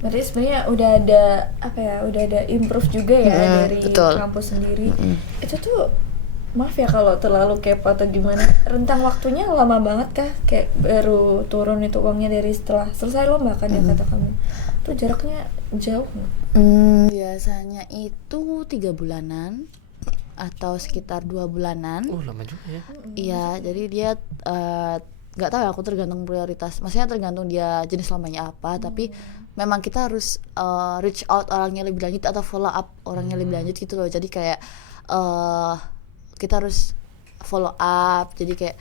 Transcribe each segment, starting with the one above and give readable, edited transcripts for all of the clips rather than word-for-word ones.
Berarti sebenarnya udah ada improve juga ya dari betul. kampus sendiri. Itu tuh maaf ya kalau terlalu kepo atau gimana, rentang waktunya lama banget kah? Kayak baru turun itu uangnya dari setelah selesai lomba kan ya kata kamu. Tuh jaraknya jauh nggak? Biasanya itu 3 bulanan atau sekitar 2 bulanan. Lama juga ya. Iya, jadi dia nggak tahu ya, aku tergantung prioritas. Maksudnya tergantung dia jenis lombanya apa, tapi memang kita harus reach out orangnya lebih lanjut atau follow up orangnya lebih lanjut gitu loh. Jadi kayak kita harus follow up. Jadi kayak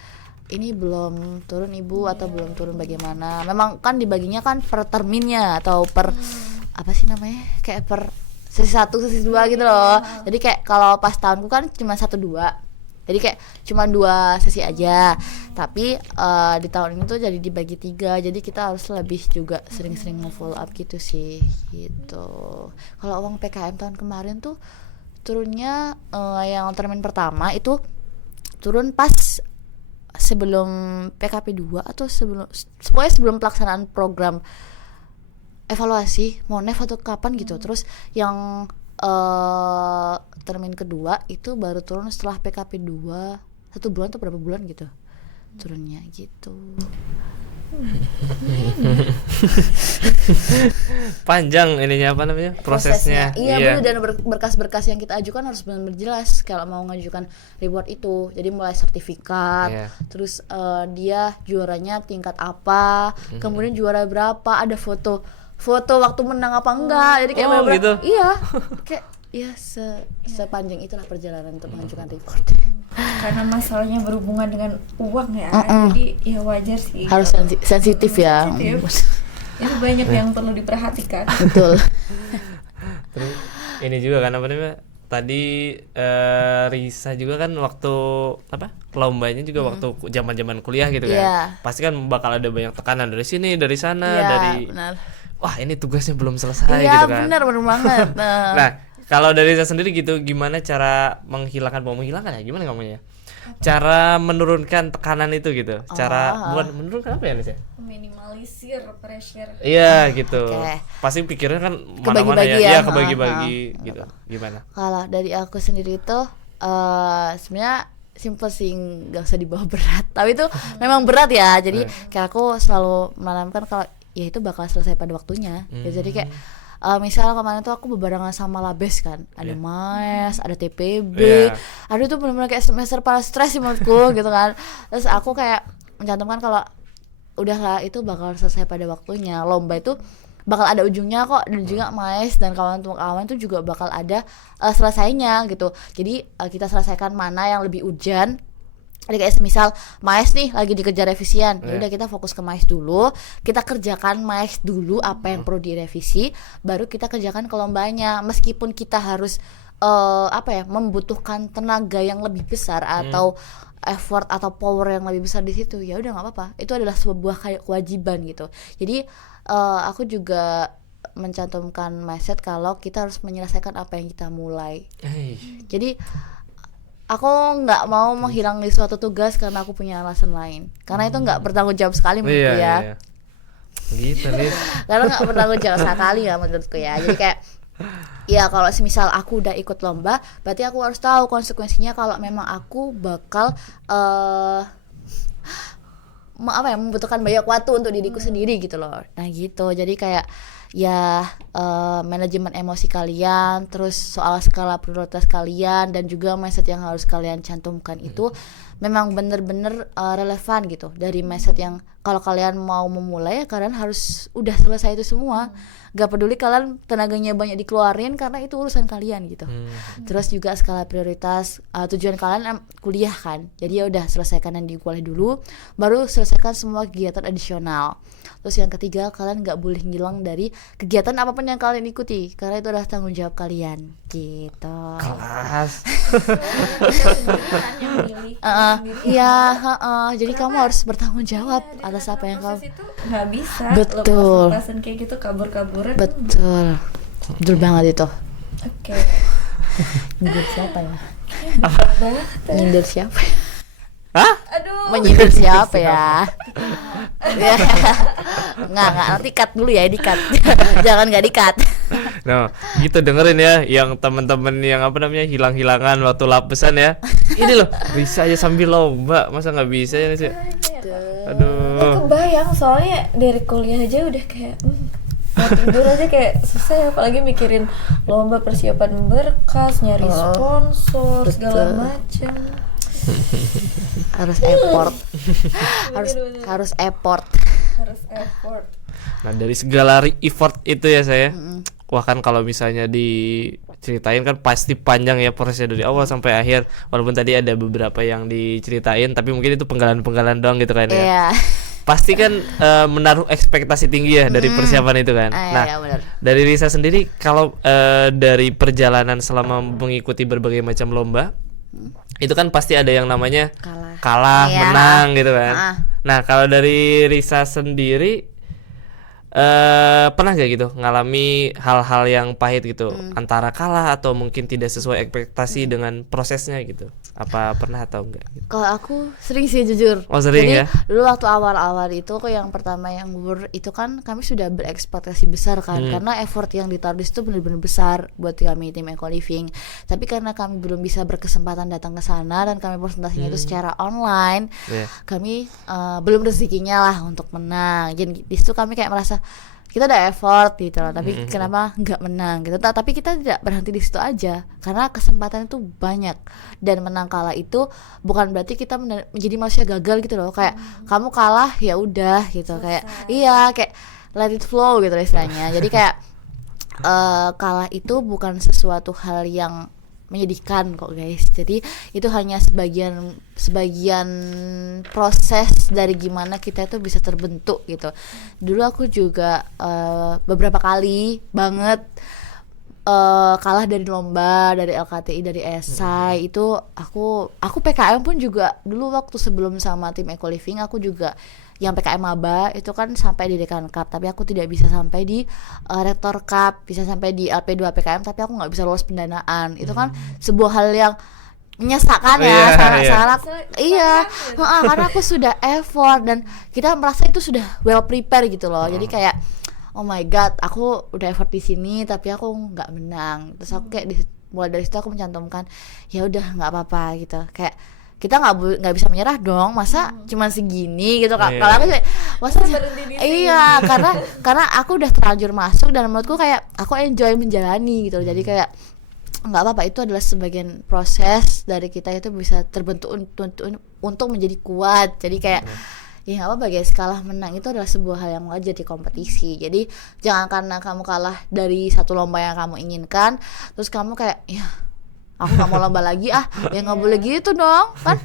ini belum turun ibu atau belum turun bagaimana. Memang kan dibaginya kan per terminnya atau per apa sih namanya? Kayak per sesi 1, sesi 2 gitu loh. Jadi kayak kalau pas tahunku kan cuma 1-2. Jadi kayak cuma 2 sesi aja. Tapi di tahun ini tuh jadi dibagi 3. Jadi kita harus lebih juga sering-sering follow up gitu sih. Gitu. Kalau uang PKM tahun kemarin tuh turunnya yang termin pertama itu turun pas sebelum PKP 2 atau pokoknya sebelum pelaksanaan program evaluasi Monef atau kapan gitu. Terus yang termin kedua itu baru turun setelah PKP 2 1 bulan atau berapa bulan gitu turunnya gitu. Panjang ininya apa namanya prosesnya. Iya. Benar, dan berkas-berkas yang kita ajukan harus benar-benar jelas kalau mau ngajukan reward itu. Jadi mulai sertifikat, terus dia juaranya tingkat apa, kemudian juara berapa, ada foto waktu menang apa enggak. Jadi kayak gitu. Iya, kayak ya sepanjang itulah perjalanan untuk mengajukan reward. Karena masalahnya berhubungan dengan uang ya, jadi ya wajar sih. Harus sensitif ya. Itu banyak yang perlu diperhatikan. Betul. Terus ini juga kan apa namanya? Tadi Risa juga kan waktu apa? Lombanya juga waktu zaman-zaman kuliah gitu kan. Pasti kan bakal ada banyak tekanan dari sini, dari sana, dari benar. Wah, ini tugasnya belum selesai gitu kan. Iya, benar banget. Nah, kalau dari Risa sendiri gitu, gimana cara menghilangkan ya? Gimana ngomongnya? Cara menurunkan tekanan itu gitu. Cara buat menurunkan apa ya, Nis ya? Minimalisir pressure. Iya gitu. Okay. Pasti pikirnya kan Kebagi-bagi mana-mana ya. ya. Iya, kebagi-bagi gitu. Gimana? Kalau dari aku sendiri itu sebenarnya simple sih, nggak usah dibawa berat. Tapi itu memang berat ya. Jadi kayak aku selalu menanamkan kalau ya itu bakal selesai pada waktunya. Ya, jadi kayak misalnya kemarin tuh aku bebarengan sama Labes kan, ada MAES, ada TPB, aduh tuh benar-benar kayak semester paling stres sih menurutku gitu kan. Terus aku kayak mencantumkan kalau udahlah itu bakal selesai pada waktunya, lomba itu bakal ada ujungnya kok, dan juga MAES dan kawan-kawan itu juga bakal ada selesainya gitu. Jadi kita selesaikan mana yang lebih urgent. Jadi kayak semisal MAES nih lagi dikejar revisian, ya udah kita fokus ke MAES dulu, kita kerjakan MAES dulu apa yang perlu direvisi, baru kita kerjakan ke lombanya. Meskipun kita harus membutuhkan tenaga yang lebih besar atau effort atau power yang lebih besar di situ, ya udah nggak apa-apa. Itu adalah sebuah kewajiban gitu. Jadi aku juga mencantumkan mindset kalau kita harus menyelesaikan apa yang kita mulai. Jadi aku nggak mau menghilang di suatu tugas karena aku punya alasan lain. Karena itu nggak bertanggung jawab sekali menurutku ya. Gitu nih. Karena nggak bertanggung jawab sekali ya menurutku ya. Jadi kayak ya kalau semisal aku udah ikut lomba, berarti aku harus tahu konsekuensinya kalau memang aku bakal membutuhkan banyak waktu untuk diriku sendiri gitu loh. Nah gitu. Jadi kayak ya manajemen emosi kalian, terus soal skala prioritas kalian, dan juga mindset yang harus kalian cantumkan itu memang benar-benar relevan gitu. Dari mindset yang kalau kalian mau memulai, kalian harus udah selesai itu semua. Gak peduli kalian tenaganya banyak dikeluarin karena itu urusan kalian gitu. Terus juga skala prioritas, tujuan kalian kuliah kan. Jadi ya udah selesaikan yang di kuliah dulu, baru selesaikan semua kegiatan adisional. Terus yang ketiga, kalian gak boleh ngilang dari kegiatan apapun yang kalian ikuti, karena itu adalah tanggung jawab kalian gitu. Kelas. Jadi kamu harus bertanggung jawab atas apa yang kamu. Itu nggak bisa. Betul. Lepas-lepasan kayak gitu, kabur-kaburan. Betul banget itu. Oke. Nyindir siapa ya? Nyindir siapa ya? Hah? Aduh. Menyindir siapa ya? Nggak, nanti cut dulu ya, di cut. Jangan nggak di cut. Nah, gitu dengerin ya, yang temen-temen yang apa namanya hilang-hilangan waktu lapisan ya. Ini loh, bisa aja sambil lomba, masa nggak bisa ya sih? Aduh. Kebayang soalnya dari kuliah aja udah kayak mau tidur aja kayak susah ya, apalagi mikirin lomba, persiapan berkas, nyari sponsor segala macam. Harus effort. harus effort. Harus effort. Nah, dari segala effort itu ya saya, wah kan kalau misalnya diceritain kan pasti panjang ya prosesnya dari awal sampai akhir. Walaupun tadi ada beberapa yang diceritain, tapi mungkin itu penggalan-penggalan doang gitu kan ya. Iya. Pasti kan menaruh ekspektasi tinggi ya dari persiapan itu kan. Nah, iya, benar. dari Risa sendiri kalau dari perjalanan selama mengikuti berbagai macam lomba, itu kan pasti ada yang namanya kalah, Iya. menang gitu kan. Nah, kalau dari Risa sendiri pernah gak gitu ngalami hal-hal yang pahit gitu, antara kalah atau mungkin tidak sesuai ekspektasi dengan prosesnya gitu? Apa pernah atau enggak gitu? Kalau aku sering sih jujur. Oh, sering. Jadi, Ya? dulu waktu awal-awal itu aku yang pertama yang itu kan kami sudah berekspektasi besar kan, karena effort yang ditaruh di situ benar-benar besar buat kami tim Eco Living. Tapi karena kami belum bisa berkesempatan datang ke sana dan kami presentasinya itu secara online, kami belum rezekinya lah untuk menang. Jadi di situ kami kayak merasa kita udah effort gitu loh, tapi kenapa nggak menang gitu. Tapi kita tidak berhenti di situ aja, karena kesempatan itu banyak, dan menang kalah itu bukan berarti kita menjadi manusia gagal gitu loh. Kayak kamu kalah ya udah gitu, kayak iya, kayak let it flow gitu istilahnya. Jadi kayak kalah itu bukan sesuatu hal yang menyedihkan kok guys. Jadi itu hanya sebagian proses dari gimana kita itu bisa terbentuk gitu. Dulu aku juga beberapa kali banget kalah dari lomba, dari LKTI, dari esai. Itu aku PKM pun juga dulu waktu sebelum sama tim Eco Living aku juga yang PKM maba itu kan sampai di Dekan Cup, tapi aku tidak bisa sampai di Rektor Cup, bisa sampai di LP2 PKM, tapi aku nggak bisa lolos pendanaan. Itu kan sebuah hal yang menyesakan ya, sangat iya, karena aku sudah effort dan kita merasa itu sudah well prepare gitu loh. Jadi kayak oh my god, aku udah effort di sini tapi aku nggak menang. Terus aku kayak mulai dari situ aku mencantumkan ya udah nggak apa-apa gitu, kayak kita nggak bisa menyerah dong, masa cuma segini gitu. Kalau aku kayak masa iya, karena aku udah terlanjur masuk dan menurutku kayak aku enjoy menjalani gitu. Jadi kayak nggak apa-apa, itu adalah sebagian proses dari kita itu bisa terbentuk untuk menjadi kuat. Jadi kayak ya nggak apa-apa guys, kalah menang itu adalah sebuah hal yang wajar di kompetisi. Jadi jangan karena kamu kalah dari satu lomba yang kamu inginkan terus kamu kayak ya aku nggak mau lomba lagi ya nggak boleh gitu dong kan.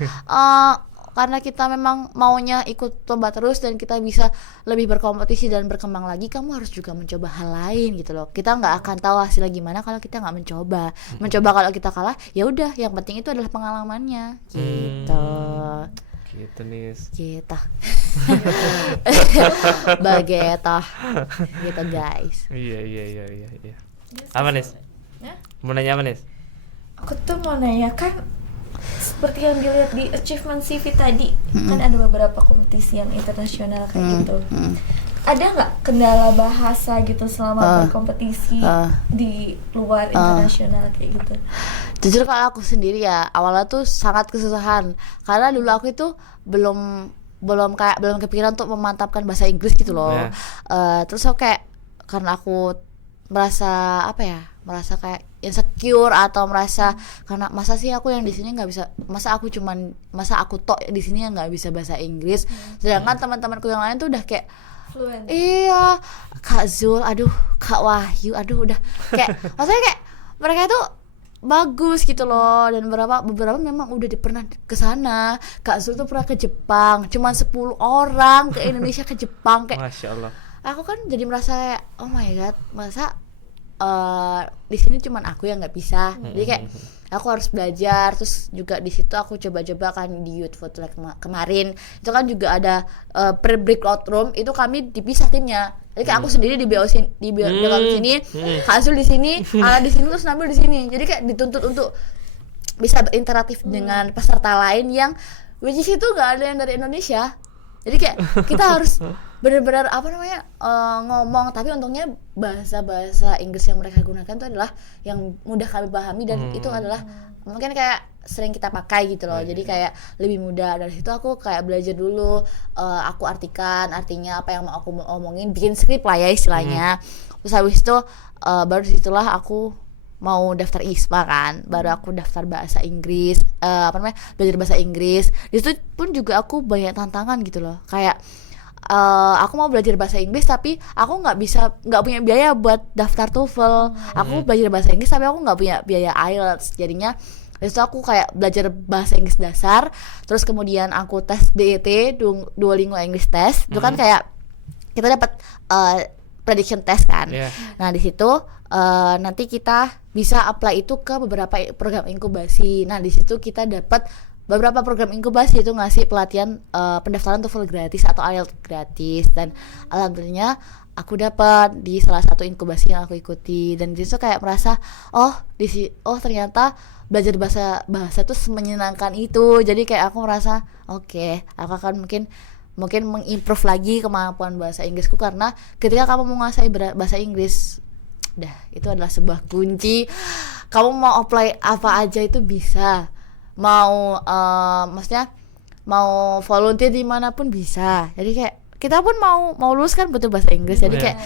Karena kita memang maunya ikut lomba terus dan kita bisa lebih berkompetisi dan berkembang lagi, kamu harus juga mencoba hal lain gitu loh. Kita nggak akan tahu hasilnya gimana kalau kita nggak mencoba. Kalau kita kalah ya udah, yang penting itu adalah pengalamannya gitu. Gitu nih. Gitu. Begitu. Gitu guys. Iya. Apa nih? Mau nanya apa nih? Aku tuh mau nanya, kan seperti yang dilihat di achievement CV tadi, kan ada beberapa kompetisi yang internasional kayak gitu. Ada nggak kendala bahasa gitu selama berkompetisi di luar internasional kayak gitu? Jujur kalau aku sendiri ya awalnya tuh sangat kesusahan, karena dulu aku itu belum kepikiran untuk memantapkan bahasa Inggris gitu loh. Terus aku kayak karena aku merasa kayak insecure atau merasa karena masa sih aku yang di sini nggak bisa, masa aku tok di sini yang nggak bisa bahasa Inggris, sedangkan teman-temanku yang lain tuh udah kayak Fluent. Iya, Kak Zul, aduh, Kak Wahyu, aduh udah kayak maksudnya kayak mereka itu bagus gitu loh, dan beberapa memang udah pernah ke sana. Kak Zul tuh pernah ke Jepang, cuman 10 orang ke Indonesia ke Jepang, kayak Masya Allah. aku kan jadi merasa kayak oh my god, masa di sini cuman aku yang nggak bisa. Jadi kayak aku harus belajar. Terus juga di situ aku coba-coba kan di Youth Food Lab kemarin itu kan juga ada per breakout room, itu kami dipisah timnya. Jadi kayak aku sendiri di BO sini, Kak Azul di sini, Ala di sini, terus Nabil di sini. Jadi kayak dituntut untuk bisa berinteraktif dengan peserta lain yang which is itu nggak ada yang dari Indonesia. Jadi kayak kita harus benar-benar apa namanya ngomong, tapi untungnya bahasa Inggris yang mereka gunakan itu adalah yang mudah kami pahami dan itu adalah mungkin kayak sering kita pakai gitu loh. Jadi kayak lebih mudah. Dari situ aku kayak belajar dulu, aku artikan artinya apa yang mau aku omongin, bikin skrip lah ya istilahnya. Terus habis itu baru disitulah aku mau daftar ISPA kan, baru aku daftar bahasa Inggris, belajar bahasa Inggris. Di situ pun juga aku banyak tantangan gitu loh, kayak aku mau belajar bahasa Inggris tapi aku nggak punya biaya buat daftar TOEFL. Aku belajar bahasa Inggris tapi aku nggak punya biaya IELTS. Jadinya dari situ aku kayak belajar bahasa Inggris dasar, terus kemudian aku tes DET, Duolingo English Test. Itu kan kayak kita dapat prediction test kan. Nah di situ nanti kita bisa apply itu ke beberapa program inkubasi. Nah di situ kita dapat beberapa program inkubasi itu ngasih pelatihan pendaftaran TOEFL gratis atau IELTS gratis, dan alhamdulillah aku dapat di salah satu inkubasi yang aku ikuti. Dan di situ kayak merasa ternyata belajar bahasa tuh menyenangkan itu. Jadi kayak aku merasa oke, aku akan mungkin mengimprove lagi kemampuan bahasa Inggrisku, karena ketika kamu menguasai bahasa Inggris, itu adalah sebuah kunci. Kamu mau apply apa aja itu bisa, mau maksudnya mau volunteer dimanapun bisa. Jadi kayak kita pun mau lulus kan butuh bahasa Inggris. Jadi kayak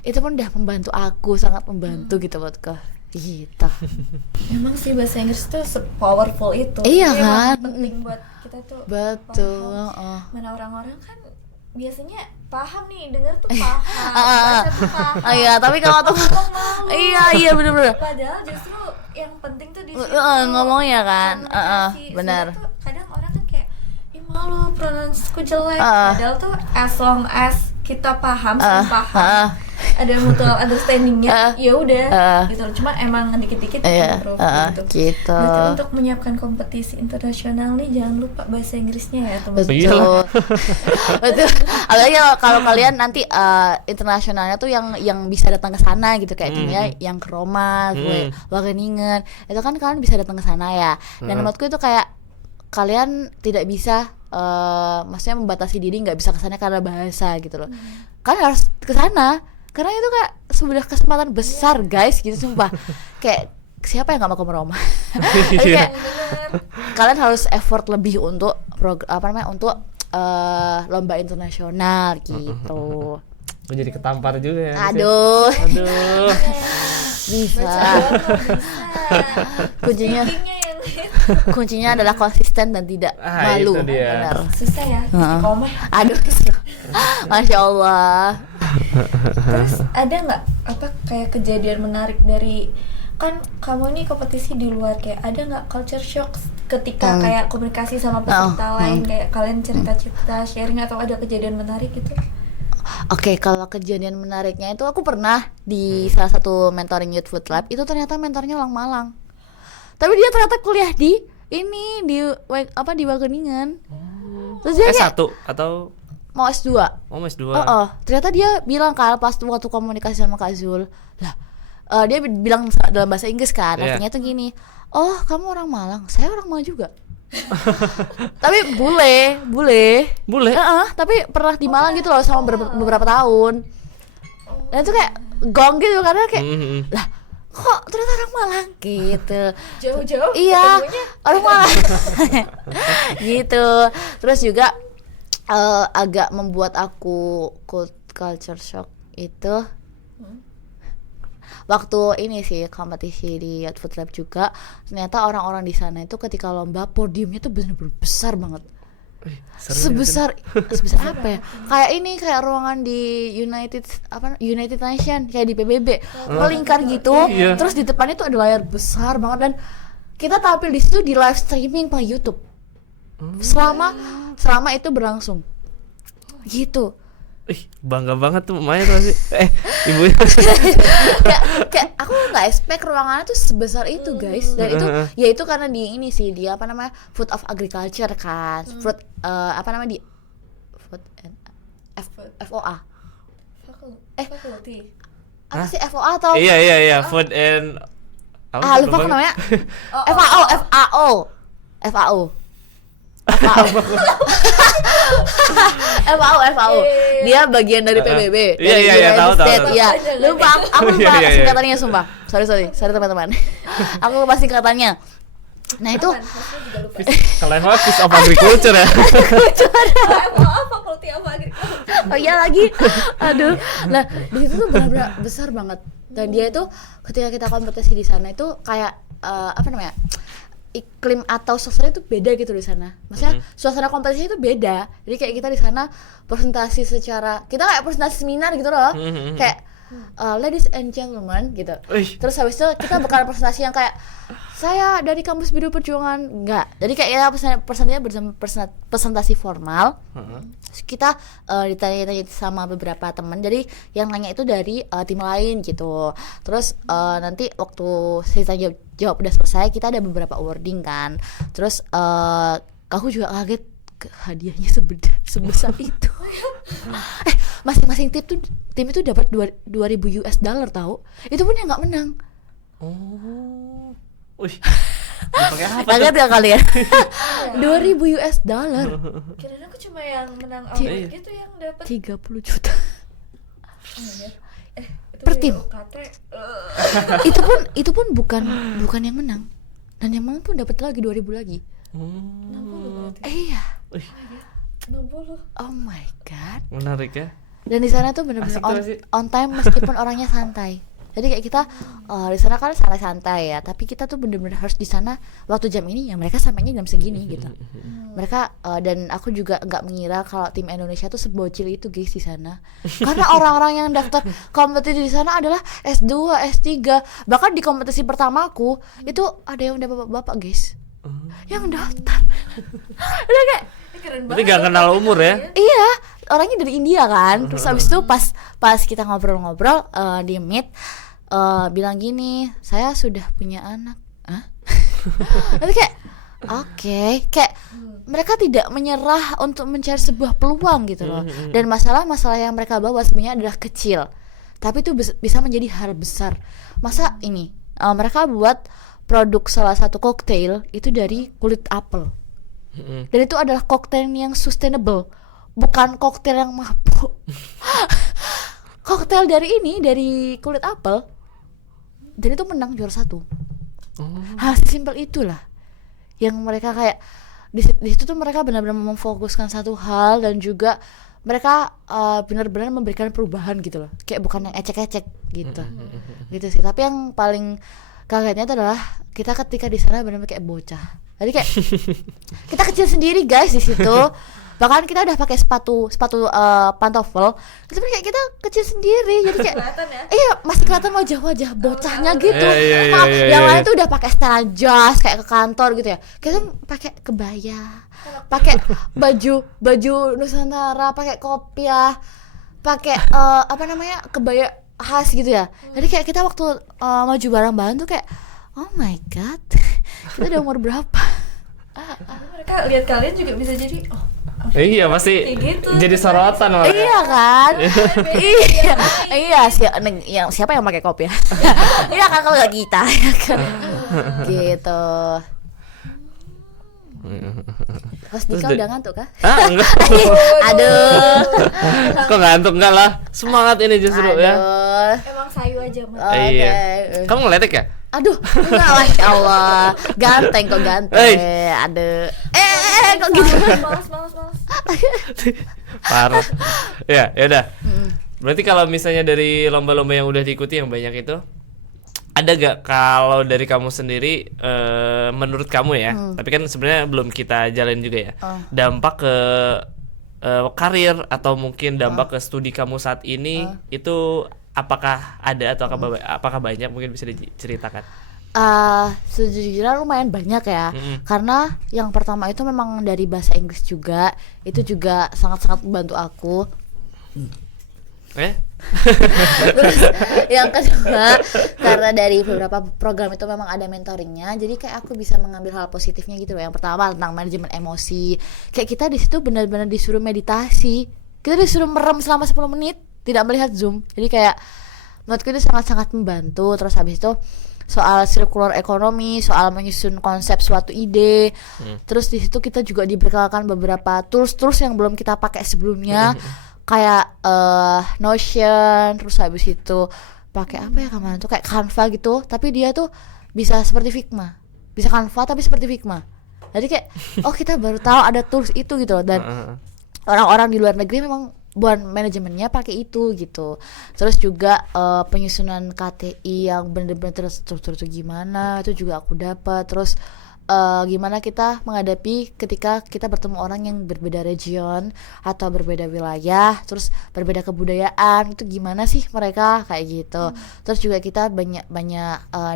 itu pun udah membantu aku, sangat membantu gitu buatku gitu. Emang sih bahasa Inggris tuh se-powerful itu. Iya kan, penting buat kita tuh. betul. Mana orang-orang kan biasanya paham nih, dengar tuh paham, baca tuh paham. Iya, tapi kalau tuh malu. iya benar-benar. Padahal justru yang penting tuh di situ ngomongnya kan. komunikasi. Benar. Sebenarnya tuh kadang orang kan kayak malu pronunciasiku jelek. Padahal tuh as long as kita paham, paham, ada mutual understandingnya, ya udah gitu. Cuma emang dikit-dikit improve gitu. Berarti untuk menyiapkan kompetisi internasional nih jangan lupa bahasa Inggrisnya ya teman-teman. Betul. Apalagi kalau kalian nanti internasionalnya tuh yang bisa datang ke sana gitu, kayak timnya yang ke Roma, Wageningen, itu kan kalian bisa datang ke sana ya. Dan menurutku itu kayak kalian tidak bisa maksudnya membatasi diri nggak bisa ke sana karena bahasa gitu loh. Kalian harus ke sana karena itu kayak sebuah kesempatan besar guys gitu, sumpah. Kayak siapa yang nggak mau ke Roma? Kayak kalian harus effort lebih untuk untuk lomba internasional gitu. Menjadi ketampar juga ya. Aduh. Bisa. Kuncinya adalah konsisten dan tidak malu. Benar. Susah ya. Koma. Aduh. Masya Allah. Terus ada nggak kayak kejadian menarik dari, kan kamu ini kompetisi di luar, kayak ada nggak culture shock ketika kayak komunikasi sama peserta lain, kayak kalian cerita-cerita sharing atau ada kejadian menarik gitu? Oke, kalau kejadian menariknya itu aku pernah di salah satu mentoring Youth Food Lab, itu ternyata mentornya orang Malang. Tapi dia ternyata kuliah di Wageningen. Terus dia S1 atau mau S2. S2. Ternyata dia bilang kan pas waktu komunikasi sama Kak Zul, dia bilang dalam bahasa Inggris kan, artinya tuh gini, "Oh, kamu orang Malang, saya orang Malang juga." Tapi bule. Tapi pernah di Malang gitu loh sama beberapa tahun. Dan itu kayak gong gitu karena kayak kok ternyata orang Malang gitu. Jauh-jauh. Iya, orang Malang. Gitu. Terus juga agak membuat aku culture shock itu waktu ini sih kompetisi di Youth Food Lab juga. Ternyata orang-orang di sana itu ketika lomba podiumnya tuh benar-benar besar banget. Sebesar apa ya? Kayak ruangan di United Nation, kayak di PBB, melingkar gitu. Terus di depannya tuh ada layar besar banget dan kita tampil di situ di live streaming pakai YouTube. Selama itu berlangsung. Gitu. Bangga banget tuh mamanya tuh sih. Ibunya. kayak aku nggak expect ruangannya tuh sebesar itu guys. Dan itu karena di ini sih, dia Food of Agriculture kan. Food di Food and FOA. Faculty. Apa sih FOA atau? Iya, Food and lupa namanya. FAO. FAO. Dia bagian dari PBB. Iya, dari iya, United tahu, States. tahu. Iya. Lupa, aku lupa Iya, iya. singkatannya sumpah. Sorry teman-teman. Aku lupa singkatannya. Nah itu Hostnya juga lupa. Kalau yang salah Peace of Agriculture ya. Maaf, fakulti apa agrikultur. oh iya lagi, aduh. Nah di situ tuh benar-benar besar banget. Dan dia itu ketika kita kompetisi di sana itu kayak apa namanya, iklim atau suasana itu beda gitu di sana. Maksudnya suasana kompetisi itu beda. Jadi kayak kita di sana presentasi secara, kita kayak presentasi seminar gitu loh. Kayak ladies and gentlemen gitu. Terus habis itu kita bukan presentasi yang kayak saya dari kampus Bidu Perjuangan, enggak. Jadi kayak ya presentasinya presentasi formal. Terus kita ditanya-tanya sama beberapa teman. Jadi yang nanya itu dari tim lain gitu. Terus nanti waktu sesi jawab udah selesai, kita ada beberapa awarding kan. Terus aku juga kaget hadiahnya sebesar itu. Masing-masing tim itu dapat 2.000 US dollar tahu. Itu pun yang nggak menang. Wih. Dipakai apa? Kaget ya kalian? 2.000 US dollar. Kirain aku cuma yang menang award gitu yang dapat 30 juta. itu per dari tim. UKT. itu pun bukan yang menang. Dan yang menang pun dapat lagi 2.000 lagi. 60 berarti. Iya. 60. Oh my god. Menarik ya. Dan di sana tuh benar-benar on time meskipun orangnya santai. Jadi kayak kita di sana kan santai-santai ya, tapi kita tuh benar-benar harus di sana waktu jam ini ya mereka sampainya jam segini gitu. Mereka dan aku juga nggak mengira kalau tim Indonesia tuh sebocil itu guys di sana. Karena orang-orang yang daftar kompetisi di sana adalah S2, S3, bahkan di kompetisi pertamaku itu ada yang udah bapak-bapak guys. Yang daftar. Udah kayak Berarti gak kenal umur ya? iya, orangnya dari India kan. Terus habis itu pas kita ngobrol-ngobrol di meet bilang gini, saya sudah punya anak. Tapi kayak oke, kayak mereka tidak menyerah untuk mencari sebuah peluang gitu loh. Dan masalah yang mereka bawa sebenarnya adalah kecil, tapi itu bisa menjadi hal besar. Masa ini mereka buat produk salah satu koktail itu dari kulit apel. Dan itu adalah koktail yang sustainable, bukan koktail yang mabuk. Koktail dari kulit apel, dan itu menang juara 1. Hal simpel itulah yang mereka kayak di situ tuh mereka benar-benar memfokuskan satu hal, dan juga mereka benar-benar memberikan perubahan gitu loh, kayak bukan yang ecek-ecek gitu. Gitu sih. Tapi yang paling kagetnya itu adalah kita ketika di sana benar-benar kayak bocah. Jadi kayak kita kecil sendiri guys di situ. Bahkan kita udah pakai sepatu pantofel, tapi kayak kita kecil sendiri. Jadi kayak iya, masih kelihatan wajah-wajah bocahnya gitu. Yang lain tuh udah pakai setelan jas kayak ke kantor gitu ya. Kita pakai kebaya, pakai baju Nusantara, pakai kopiah, pakai kebaya khas gitu ya. Jadi kayak kita waktu maju bareng-bareng tuh kayak oh my god, kita udah umur berapa? Mereka lihat kalian juga bisa jadi iya pasti gitu. Jadi sorotan malah. Iya kan? Iya siapa yang pakai kopi ya? Iya kan, kalau nggak kita ya kan? Gitu. Pas Dika udah ngantuk kah? Enggak. Aduh. Kok ngantuk? Enggak lah, semangat ini justru ya. Emang sayu aja mas. Iya. Kamu ngeletek ya? Aduh, enggak, Masya Allah. Ganteng kok ganteng. Aduh. Kok gitu? Malas. Parah. Ya udah. Berarti kalau misalnya dari lomba-lomba yang udah diikuti yang banyak itu, ada gak kalau dari kamu sendiri menurut kamu ya, tapi kan sebenarnya belum kita jalin juga ya, dampak ke karir atau mungkin dampak ke studi kamu saat ini itu apakah ada atau apakah banyak, mungkin bisa diceritakan? Sejujurnya lumayan banyak ya. Karena yang pertama itu memang dari bahasa Inggris juga, itu juga sangat-sangat membantu aku. Terus yang kedua, karena dari beberapa program itu memang ada mentoringnya, jadi kayak aku bisa mengambil hal positifnya gitu loh. Yang pertama tentang manajemen emosi, kayak kita di situ benar-benar disuruh meditasi, kita disuruh merem selama 10 menit, tidak melihat Zoom. Jadi kayak menurutku itu sangat-sangat membantu. Terus habis itu soal circular economy, soal menyusun konsep suatu ide. Terus di situ kita juga diberkakan beberapa tools yang belum kita pakai sebelumnya. kayak Notion, terus habis itu pakai apa ya kemarin tuh kayak Canva gitu, tapi dia tuh bisa seperti Figma, bisa Canva tapi seperti Figma. Jadi kayak kita baru tahu ada tools itu gitu loh, dan orang-orang di luar negeri memang buat manajemennya pakai itu gitu. Terus juga penyusunan KTI yang bener-bener terstruktur itu gimana, itu juga aku dapat. Terus gimana kita menghadapi ketika kita bertemu orang yang berbeda region atau berbeda wilayah, terus berbeda kebudayaan, itu gimana sih mereka kayak gitu. Terus juga kita banyak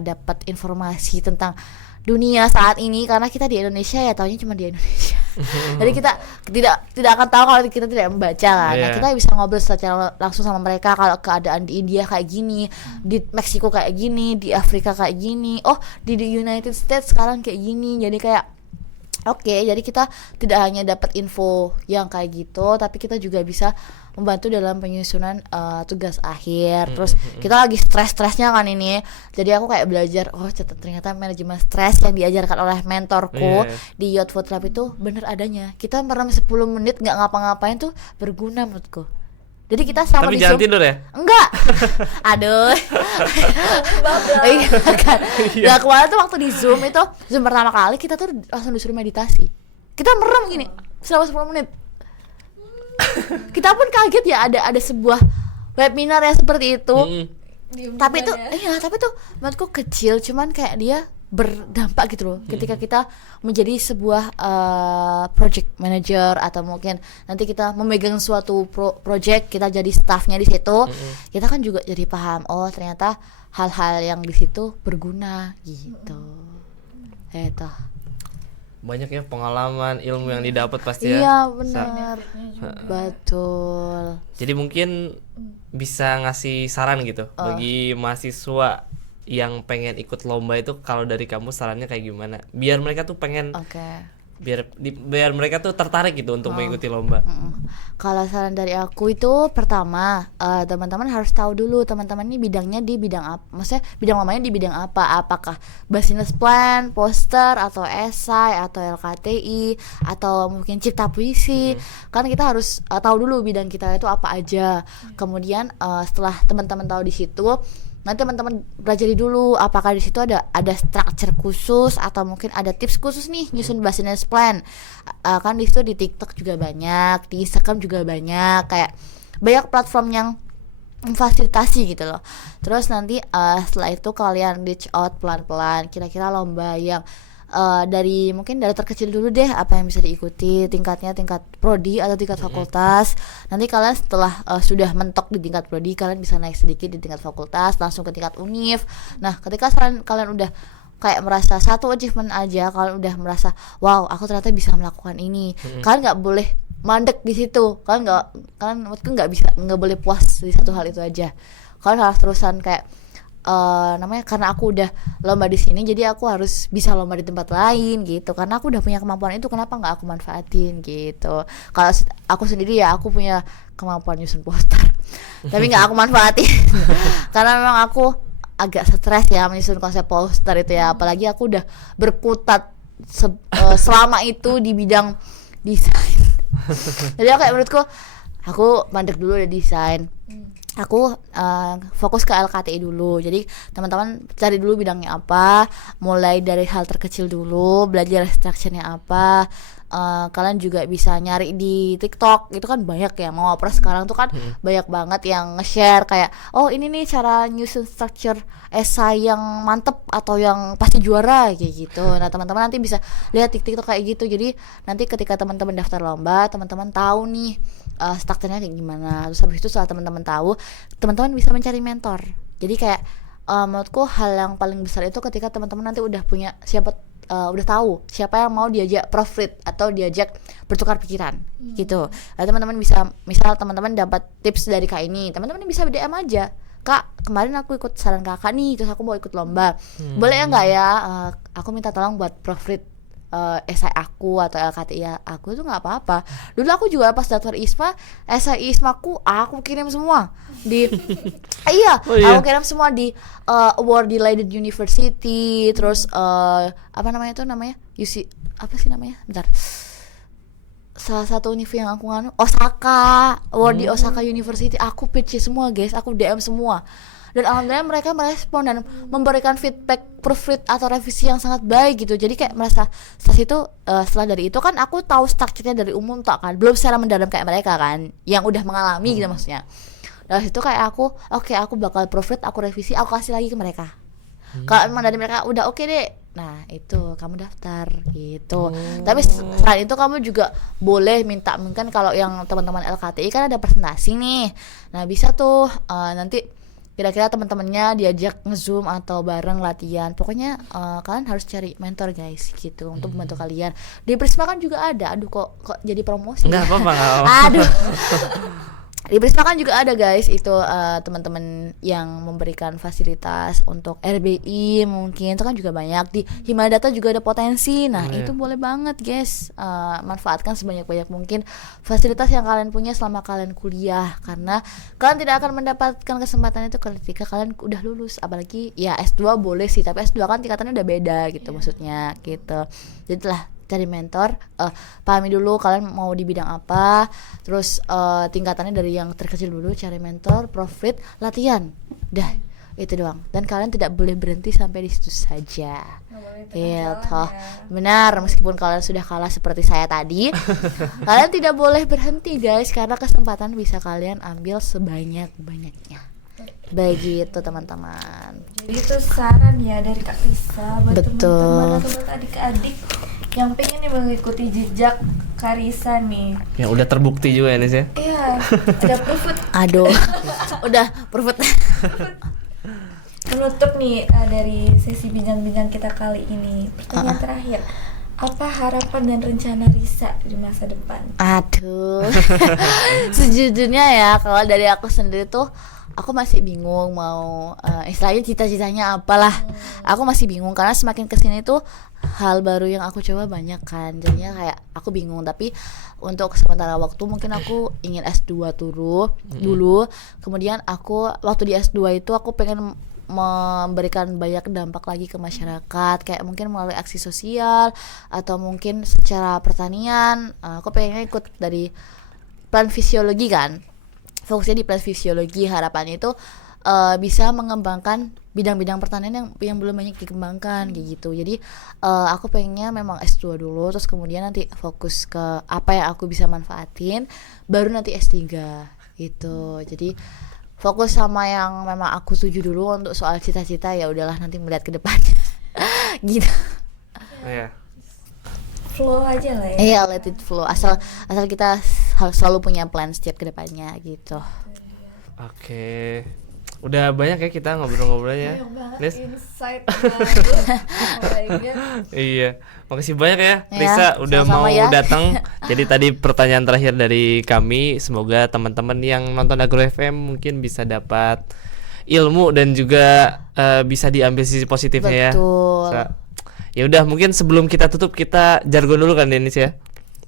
dapat informasi tentang dunia saat ini, karena kita di Indonesia ya taunya cuma di Indonesia. Jadi kita tidak akan tahu kalau kita tidak membaca kan. Nah, kita bisa ngobrol secara langsung sama mereka kalau keadaan di India kayak gini, di Meksiko kayak gini, di Afrika kayak gini, di United States sekarang kayak gini. Jadi kayak jadi kita tidak hanya dapat info yang kayak gitu, tapi kita juga bisa membantu dalam penyusunan tugas akhir. Terus kita lagi stres-stresnya kan ini, jadi aku kayak belajar ternyata manajemen stres yang diajarkan oleh mentorku di Youth Food Lab itu bener adanya. Kita merem 10 menit nggak ngapa-ngapain tuh berguna menurutku. Jadi kita sama tapi di jangan Zoom. tidur ya? Enggak. Aduh. Iya kan. Nah, kemarin tuh waktu di Zoom pertama kali kita tuh langsung disuruh meditasi. Kita merem gini selama 10 menit. Kita pun kaget ya ada sebuah webinar yang seperti itu. Tapi itu tapi tuh menurutku kecil, cuman kayak dia berdampak gitu loh ketika kita menjadi sebuah project manager, atau mungkin nanti kita memegang suatu project, kita jadi staffnya di situ. Kita kan juga jadi paham ternyata hal-hal yang di situ berguna gitu. Itu banyak ya pengalaman, ilmu yang didapat pasti ya. Iya benar, betul. Jadi mungkin bisa ngasih saran gitu bagi mahasiswa yang pengen ikut lomba itu, kalau dari kamu sarannya kayak gimana biar mereka tuh pengen biar mereka tuh tertarik gitu untuk mengikuti lomba. Kalau saran dari aku itu pertama, teman-teman harus tahu dulu teman-teman ini bidangnya di bidang apa, maksudnya bidang lomanya di bidang apa, apakah business plan, poster, atau esai, atau LKTI, atau mungkin cipta puisi. Kan kita harus tahu dulu bidang kita itu apa aja. Kemudian setelah teman-teman tahu di situ, nanti teman-teman pelajari dulu apakah di situ ada structure khusus, atau mungkin ada tips khusus nih nyusun business plan. Kan di situ di TikTok juga banyak, di Instagram juga banyak, kayak banyak platform yang memfasilitasi gitu loh. Terus nanti setelah itu kalian reach out pelan-pelan, kira-kira lomba yang dari terkecil dulu deh, apa yang bisa diikuti, tingkatnya tingkat prodi atau tingkat fakultas. Nanti kalian setelah sudah mentok di tingkat prodi, kalian bisa naik sedikit di tingkat fakultas, langsung ke tingkat univ. Nah, ketika kalian udah kayak merasa satu achievement aja, kalian udah merasa wow, aku ternyata bisa melakukan ini. Kalian nggak boleh mandek di situ. Kalian nggak boleh puas di satu hal itu aja. Kalian harus terusan kayak karena aku udah lomba di sini, jadi aku harus bisa lomba di tempat lain gitu. Karena aku udah punya kemampuan itu, kenapa nggak aku manfaatin gitu. Kalau aku sendiri ya, aku punya kemampuan nyusun poster, tapi nggak aku manfaatin karena memang aku agak stres ya menyusun konsep poster itu ya. Apalagi aku udah berkutat selama itu di bidang desain. Jadi kayak menurutku aku mandek dulu di desain. Aku fokus ke LKTI dulu. Jadi teman-teman cari dulu bidangnya apa, mulai dari hal terkecil dulu, belajar structure-nya apa. Kalian juga bisa nyari di TikTok, itu kan banyak ya, mau apa sekarang tuh kan banyak banget yang nge-share kayak ini nih cara nyusun structure esai yang mantep atau yang pasti juara kayak gitu. Nah, teman-teman nanti bisa lihat TikTok kayak gitu. Jadi nanti ketika teman-teman daftar lomba, teman-teman tahu nih strukturnya kayak gimana. Terus habis itu setelah teman-teman tahu, teman-teman bisa mencari mentor. Jadi kayak menurutku hal yang paling besar itu ketika teman-teman nanti udah punya udah tahu siapa yang mau diajak profit atau diajak bertukar pikiran gitu. Nah, teman-teman bisa, misal teman-teman dapat tips dari Kak ini, teman-teman bisa DM aja, Kak kemarin aku ikut saran Kakak nih, terus aku mau ikut lomba, boleh ya nggak ya aku minta tolong buat profit esai aku atau LKTI aku. Itu nggak apa-apa. Dulu aku juga pas daftar ISMA, esai ISMAku aku kirim semua di aku kirim semua di award di Leiden University. Terus UC apa sih namanya, bentar, salah satu univ yang aku nganu Osaka, award di Osaka University, aku pitch semua guys, aku DM semua. Dan alhamdulillah mereka merespon dan memberikan feedback proofread atau revisi yang sangat baik gitu. Jadi kayak merasa setelah itu setelah dari itu kan aku tahu strukturnya dari umum tak kan, belum secara mendalam kayak mereka kan yang udah mengalami gitu maksudnya. Dari situ kayak aku aku bakal proofread, aku revisi, aku kasih lagi ke mereka. Kalau emang dari mereka udah oke deh, nah itu kamu daftar gitu. Tapi selain itu kamu juga boleh minta, mungkin kalau yang teman-teman LKTI kan ada presentasi nih, nah bisa tuh nanti kira-kira teman-temannya diajak nge-zoom atau bareng latihan. Pokoknya kalian harus cari mentor guys gitu untuk membantu kalian. Di Prisma kan juga ada. Aduh kok jadi promosi. Enggak apa-apa. Aduh. Di Prisma kan juga ada guys itu teman-teman yang memberikan fasilitas untuk RBI mungkin itu kan juga banyak. Di Himadata juga ada potensi. Nah itu boleh banget guys, manfaatkan sebanyak-banyak mungkin fasilitas yang kalian punya selama kalian kuliah, karena kalian tidak akan mendapatkan kesempatan itu ketika kalian udah lulus. Apalagi ya S2 boleh sih, tapi S2 kan tingkatannya udah beda gitu maksudnya gitu. Jadi lah cari mentor, pahami dulu kalian mau di bidang apa, terus tingkatannya dari yang terkecil dulu, cari mentor, proofread, latihan, dah itu doang. Dan kalian tidak boleh berhenti sampai di situ saja. Gitu, benar. Meskipun kalian sudah kalah seperti saya tadi, kalian tidak boleh berhenti guys, karena kesempatan bisa kalian ambil sebanyak-banyaknya. Begitu teman-teman. Jadi itu saran ya dari Kak Risa buat Betul. teman-teman atau buat adik-adik yang pengen nih mengikuti jejak Kak Risa nih. Ya udah terbukti juga ya Nis ya. Iya, ada proofread. Aduh, udah perfect. Menutup nih dari sesi bincang-bincang kita kali ini. Pertanyaan terakhir. Apa harapan dan rencana Risa di masa depan? Aduh. Sejujurnya ya, kalau dari aku sendiri tuh aku masih bingung mau istilahnya cita-citanya apalah. Aku masih bingung karena semakin kesini tuh hal baru yang aku coba banyak kan, jadinya kayak aku bingung. Tapi untuk sementara waktu mungkin aku ingin S2 dulu. Kemudian aku waktu di S2 itu aku pengen memberikan banyak dampak lagi ke masyarakat, kayak mungkin melalui aksi sosial atau mungkin secara pertanian. Aku pengen ikut dari plan fisiologi kan, fokusnya di plan fisiologi. Harapannya itu bisa mengembangkan bidang-bidang pertanian yang belum banyak dikembangkan kayak gitu. Jadi aku pengennya memang S2 dulu, terus kemudian nanti fokus ke apa yang aku bisa manfaatin, baru nanti S3 gitu. Jadi fokus sama yang memang aku tuju dulu. Untuk soal cita-cita ya udahlah nanti melihat ke depannya. Gitu. Iya. Flow aja lah ya. Iya, let it flow. Asal kita harus selalu punya plan setiap ke depannya gitu. Oke. Udah banyak ya kita ngobrol-ngobrolnya. Banyak banget Nis? insight lainnya. Iya, makasih banyak ya Ya, Risa udah sama-sama mau ya. datang. Jadi tadi pertanyaan terakhir dari kami, semoga teman-teman yang nonton Agro FM mungkin bisa dapat ilmu dan juga bisa diambil sisi positifnya. Betul. Ya. Ya udah, mungkin sebelum kita tutup kita jargon dulu kan Denis ya.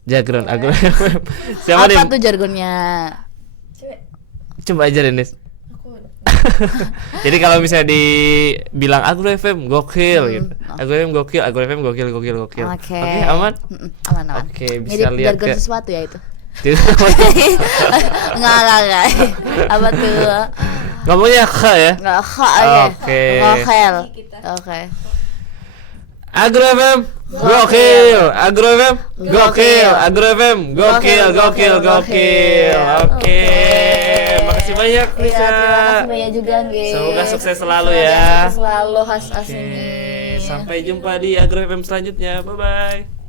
Jargon Agro FM. Siapa Apa nih? tuh jargonnya? Coba aja Denis. Aku Jadi kalau misalnya dibilang Agro FM gokil gitu. Agro FM gokil, Agro FM gokil. Oke. Aman? Aman. Oke, bisa Jadi lihat jargon ke sesuatu ya itu. Enggak. Apa tuh? ngomongnya K ya. Enggak aja. Oke. Ngokel. Oke. Agro FM gokil, Agro FM gokil, Agro FM gokil. Oke. Makasih banyak Iya, Risa. terima kasih banyak juga guys. Semoga sukses selalu ya. Sukses selalu khas Oke, asini. sampai jumpa di Agro FM selanjutnya. Bye bye.